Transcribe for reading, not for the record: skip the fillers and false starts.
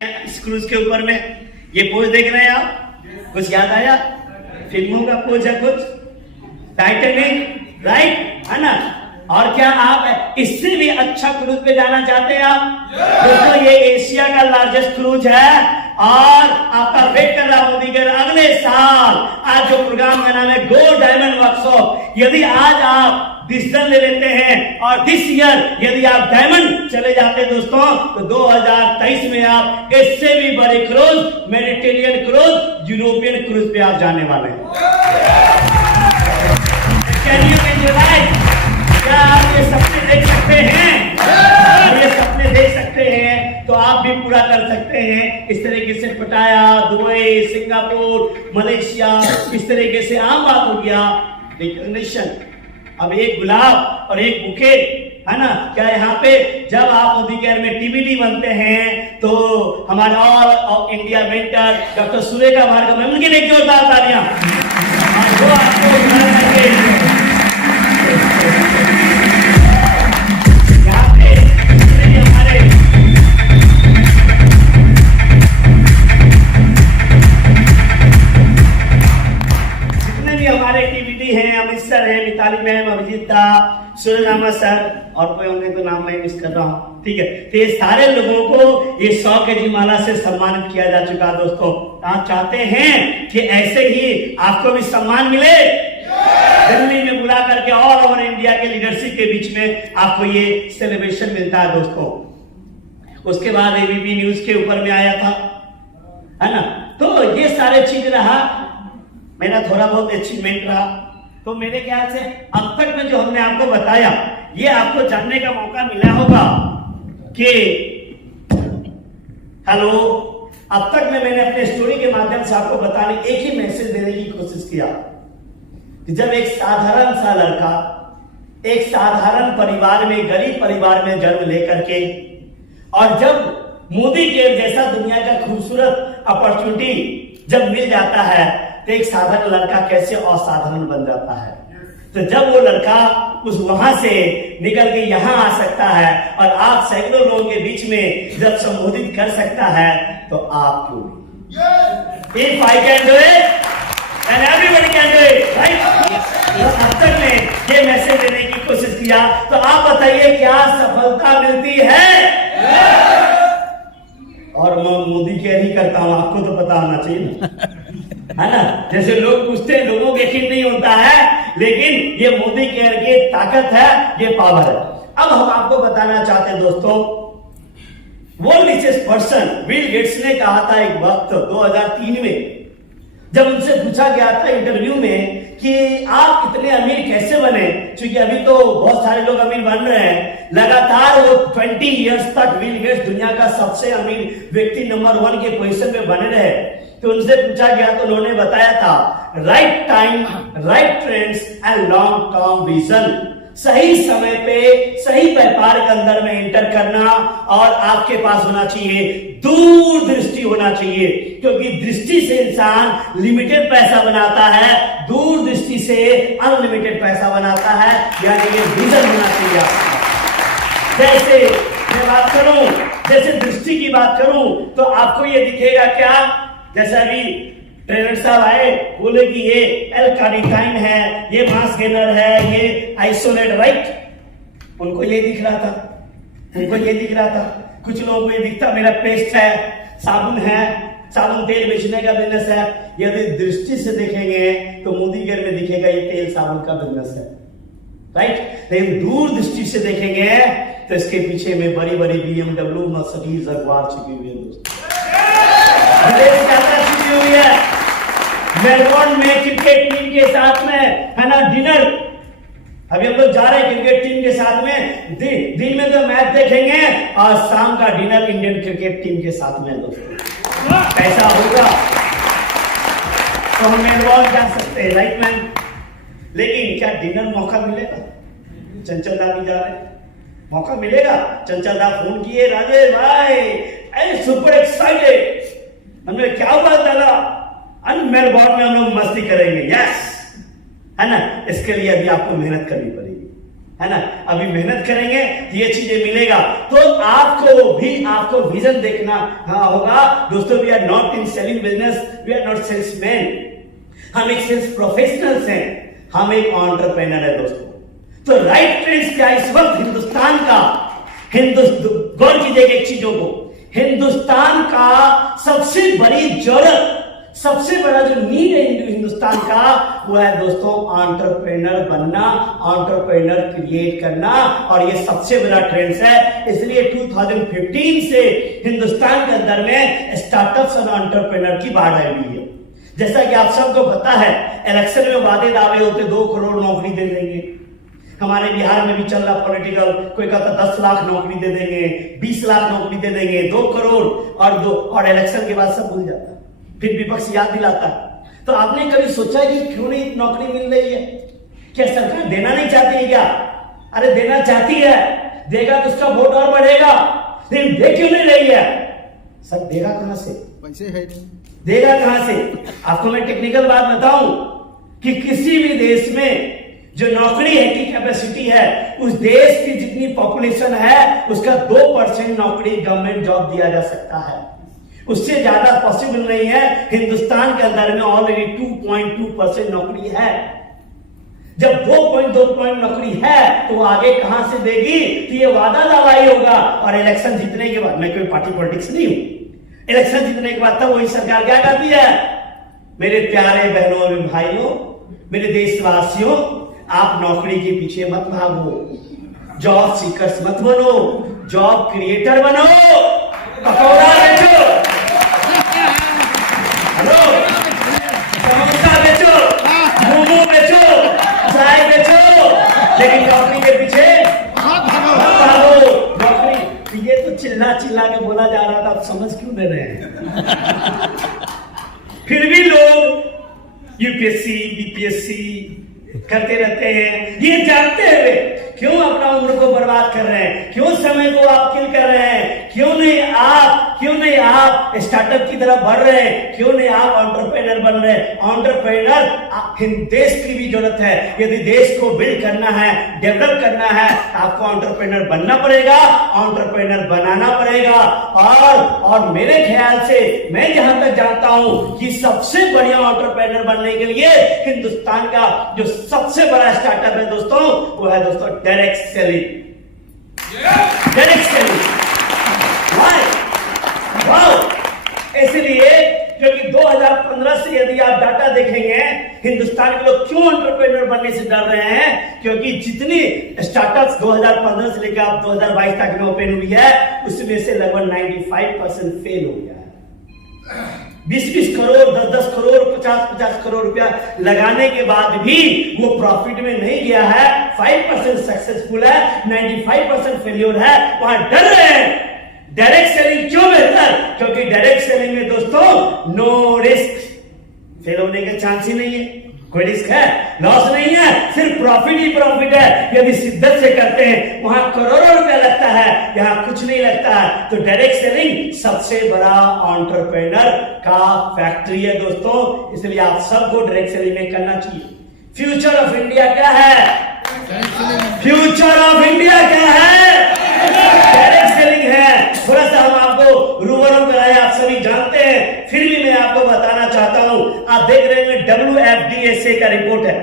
इस क्रूज के ऊपर में ये पोज देख रहे हैं आप, कुछ याद आया? फिल्मों का पोज है कुछ, टाइटैनिक, राइट है ना? और क्या आप इससे भी अच्छा क्रूज पे जाना चाहते हैं आप? दोस्तों ये एशिया का लार्जेस्ट क्रूज है और आपका वेट कर रहा मोदी के अगले साल। आज जो प्रोग्राम का नाम है गो डायमंड वर्कशॉप, यदि आज आप डिसीजन ले लेते हैं और दिस ईयर यदि आप डायमंड चले जाते हैं दोस्तों, तो 2023 में आप इससे भी बड़े cruise, Mediterranean cruise, European cruise पे आप जाने वाले हैं। Can you visualise? क्या आप ये सपने देख सकते हैं? ये सपने देख सकते हैं तो आप भी पूरा कर सकते हैं। इस तरीके से पटाया, दुबई, सिंगापुर, मलेशिया, इस तरीके से आम बात हो गया रिकॉग्निशन। अब एक गुलाब और एक बुके है ना? क्या यहाँ पे जब आप मोदी केयर में टीबीडी बनते हैं तो हमारा all India mentor doctor Surekha Bhargav ma'am, उनके लिए जोरदार तालियां। वो आपको यहाँ पे हमारे जितने भी हमारे टीबीडी हैं, अमित सर है, मिताली मैम, अभिजीत दा, सूर्यनामा सर और कोई होंगे तो नाम मैं मिस कर रहा हूं, ठीक है? तो ये सारे लोगों को ये 100 केजी माला से सम्मानित किया जा चुका है दोस्तों। आप चाहते हैं कि ऐसे ही आपको भी सम्मान मिले? दिल्ली में बुला करके ऑल ओवर इंडिया के लीडरशिप के बीच में आपको ये सेलिब्रेशन मिलता है दोस्तों। उसके बाद एबीपी न्यूज के ऊपर में आया था, है ना? तो ये सारे चीज रहा, मेरा थोड़ा बहुत अचीवमेंट रहा। तो मेरे ख्याल से अब तक में जो हमने आपको बताया, ये आपको जानने का मौका मिला होगा कि हेलो, अब तक में मैंने अपने स्टोरी के माध्यम से आपको बताने, एक ही मैसेज देने की कोशिश किया कि जब एक साधारण सा लड़का एक साधारण परिवार में, गरीब परिवार में जन्म लेकर के, और जब मोदी केयर जैसा दुनिया का खूबसूरत अपॉर्चुनिटी जब मिल जाता है, तो एक साधारण लड़का कैसे असाधारण बन जाता है। तो जब वो लड़का उस वहां से निकल के यहां आ सकता है और आप सैकड़ों लोगों के बीच में जब संबोधित कर सकता है, तो आप क्यों नहीं? If I can do it, and everybody can do it, right? तो अब तक में ये मैसेज देने की कोशिश किया, तो आप बताइए क्या सफलता मिलती है? और मैं मोदी केयर ही करता हूं, आपको तो पता होना चाहिए ना, है ना? जैसे लोग पूछते हैं, लोगों को यकीन नहीं होता है, लेकिन ये मोदी केयर की ताकत है, ये पावर है। अब हम आपको बताना चाहते हैं दोस्तों, world richest person Bill Gates ने कहा था एक वक्त 2003 में, जब उनसे पूछा गया था इंटरव्यू में कि आप इतने अमीर कैसे बने, क्योंकि अभी तो बहुत सारे लोग अमीर बन रहे हैं, लगातार वो 20 इयर्स तक बिल गेट्स दुनिया का सबसे अमीर व्यक्ति नंबर 1 के पोजीशन में बने रहे। तो उनसे पूछा गया तो उन्होंने बताया था, right time, right trends and long term vision. सही समय पे सही व्यापार के अंदर में एंटर करना, और आपके पास होना चाहिए दूरदृष्टि होना चाहिए, क्योंकि दृष्टि से इंसान लिमिटेड पैसा बनाता है, दूरदृष्टि से अनलिमिटेड पैसा बनाता है। यानी ये विजन होना चाहिए आपका। जैसे मैं बात करूं, जैसे दृष्टि की बात करूं, तो आपको ये दिखेगा क्या? जैसे अभी ट्रेनर साहब आए, बोले कि ये एल-कार्निटाइन है, ये मास गेनर है, ये आइसोलेट, राइट? उनको ये दिख रहा था, उनको ये दिख रहा था। कुछ लोगों को ये दिखता, मेरा पेस्ट है, साबुन है, साबुन तेल बेचने का बिजनेस है। यदि दृष्टि से देखेंगे तो मोदी केयर में दिखेगा ये तेल साबुन का बिजनेस है, राइट? लेकिन दूर दृष्टि से देखेंगे तो इसके पीछे में बड़ी बड़ी BMW, मर्सिडीज, अखबार छिपी हुई है दोस्तों। हुई है मेलबोर्न में क्रिकेट टीम के साथ में, है ना, डिनर। अभी हम लोग जा रहे हैं क्रिकेट टीम के साथ में, दिन में तो मैच देखेंगे और शाम का डिनर इंडियन क्रिकेट टीम के साथ में दोस्तों। पैसा होगा तो हम मेलबोर्न जा सकते हैं, राइट मैन? लेकिन क्या डिनर मौका मिलेगा? चंचल दा भी जा रहे हैं, मौका मिलेगा? चंचल दा फोन किए, राजेश भाई आई सुपर एक्साइटेड, हमने क्या बात दादा, मेलबोर्न में हम लोग मस्ती करेंगे। यस, है ना? इसके लिए अभी आपको मेहनत करनी पड़ेगी। है ना, अभी मेहनत करेंगे तो ये चीजें मिलेगा। तो आपको विजन देखना होगा दोस्तों। We are not in selling business, we are not salesman, हम एक सेल्स प्रोफेशनल्स हैं, हम एक एंटरप्रेन्योर है दोस्तों। तो राइट ट्रेंड्स क्या इस वक्त हिंदुस्तान का, गौर कीजिएगा एक चीजों को, हिंदुस्तान का सबसे बड़ी जरूरत, सबसे बड़ा जो नीड है हिंदुस्तान का, वो है दोस्तों एंटरप्रेन्योर बनना, एंटरप्रेन्योर क्रिएट करना। और ये सबसे बड़ा ट्रेंड्स है। इसलिए 2015 से हिंदुस्तान के अंदर में स्टार्टअप्स और एंटरप्रेन्योर की बाढ़ आई हुई है। जैसा कि आप सबको पता है, इलेक्शन में वादे दावे होते 2 करोड़ नौकरी दे देंगे। हमारे बिहार में भी चल रहा पॉलिटिकल, कोई कहता 10 लाख नौकरी दे देंगे, 20 लाख नौकरी दे देंगे, 2 करोड़ और इलेक्शन के बाद सब भूल जाता है। फिर विपक्ष याद दिलाता है। तो आपने कभी सोचा कि क्यों नहीं नौकरी मिल रही है? क्या सरकार देना नहीं चाहती है क्या? अरे देना चाहती है, देगा तो उसका वोट और बढ़ेगा, लेकिन दे क्यों नहीं रही है? सब देगा कहां से? पैसे है नहीं, देगा कहां से? आपको मैं टेक्निकल बात बताऊं कि किसी भी देश में जो नौकरी है की कैपेसिटी है, उस देश की जितनी पॉपुलेशन है उसका 2% नौकरी गवर्नमेंट जॉब दिया जा सकता है, उससे ज्यादा पॉसिबल नहीं है। हिंदुस्तान के अंदर में ऑलरेडी 2.2% नौकरी है। जब 2.2% नौकरी है तो आगे कहां से देगी? तो ये वादा दावा ही होगा। और इलेक्शन जीतने के बाद, मैं कोई पार्टी पॉलिटिक्स नहीं हूं, इलेक्शन जीतने के बाद तब वही सरकार क्या कहती है? मेरे प्यारे बहनों और भाइयों, मेरे देशवासियों, आप नौकरी के पीछे मत भागो, जॉब सीकर्स मत बनो, जॉब क्रिएटर बनो। पकौड़ा बेचो, हेलो, समोसा बेचो, मोमो बेचो, चाय बेचो, लेकिन नौकरी के पीछे मत भागो। नौकरी, ये तो चिल्ला चिल्ला के बोला जा रहा था, आप समझ क्यों नहीं रहे हैं? फिर भी लोग यूपीएससी बीपीएससी करते रहते हैं, ये जानते हुए क्यों अपना उम्र को बर्बाद कर रहे हैं? क्यों समय को आप किल कर रहे हैं? क्यों नहीं आप स्टार्टअप की तरफ बढ़ रहे हैं? क्यों नहीं आप एंटरप्रेन्योर बन रहे हैं? एंटरप्रेन्योर देश की भी जरूरत है। यदि देश को बिल्ड करना है, डेवलप करना है, आपको एंटरप्रेन्योर बनना पड़ेगा, एंटरप्रेन्योर बनाना पड़ेगा। और मेरे ख्याल से, मैं जहां तक जानता हूं कि सबसे बढ़िया एंटरप्रेन्योर बनने के लिए हिंदुस्तान का जो सबसे बड़ा स्टार्टअप है दोस्तों, वो है दोस्तों direct selling. Direct selling, wow! इसलिए क्योंकि 2015 से यदि आप डाटा देखेंगे, हिंदुस्तान के लोग क्यों एंटरप्रेन्योर बनने से डर रहे हैं? क्योंकि जितनी स्टार्टअप्स 2015 से लेकर आप 2022 तक में ओपन हुई है, उसमें से लगभग 95% फेल हो गया है। 20-20 करोड़, 10-10 करोड़, 50-50 करोड़ रुपया लगाने के बाद भी वो प्रॉफिट में नहीं गया है। 5% सक्सेसफुल है, 95% फेल्योर है। वहां डर रहे हैं। डायरेक्ट सेलिंग क्यों बेहतर? क्योंकि डायरेक्ट सेलिंग में दोस्तों नो रिस्क, फेल होने का चांस ही नहीं है, कोई रिस्क है, लॉस नहीं है, सिर्फ प्रॉफिट ही प्रॉफिट है। यदि शिद्दत से करते हैं वहां करोड़ों रुपया लगता है, यहां कुछ नहीं लगता है। तो डायरेक्ट सेलिंग सबसे बड़ा एंटरप्रेन्योर का फैक्ट्री है दोस्तों। इसलिए आप सबको डायरेक्ट सेलिंग में करना चाहिए। फ्यूचर ऑफ इंडिया क्या है? फ्यूचर ऑफ इंडिया क्या है? डायरेक्ट सेलिंग है। थोड़ा सा हम आपको रूबरू कराए, आप सभी जानते हैं, फिर भी मैं आपको बताना चाहता हूं। आप देख रहे हैं WFDSA का रिपोर्ट है।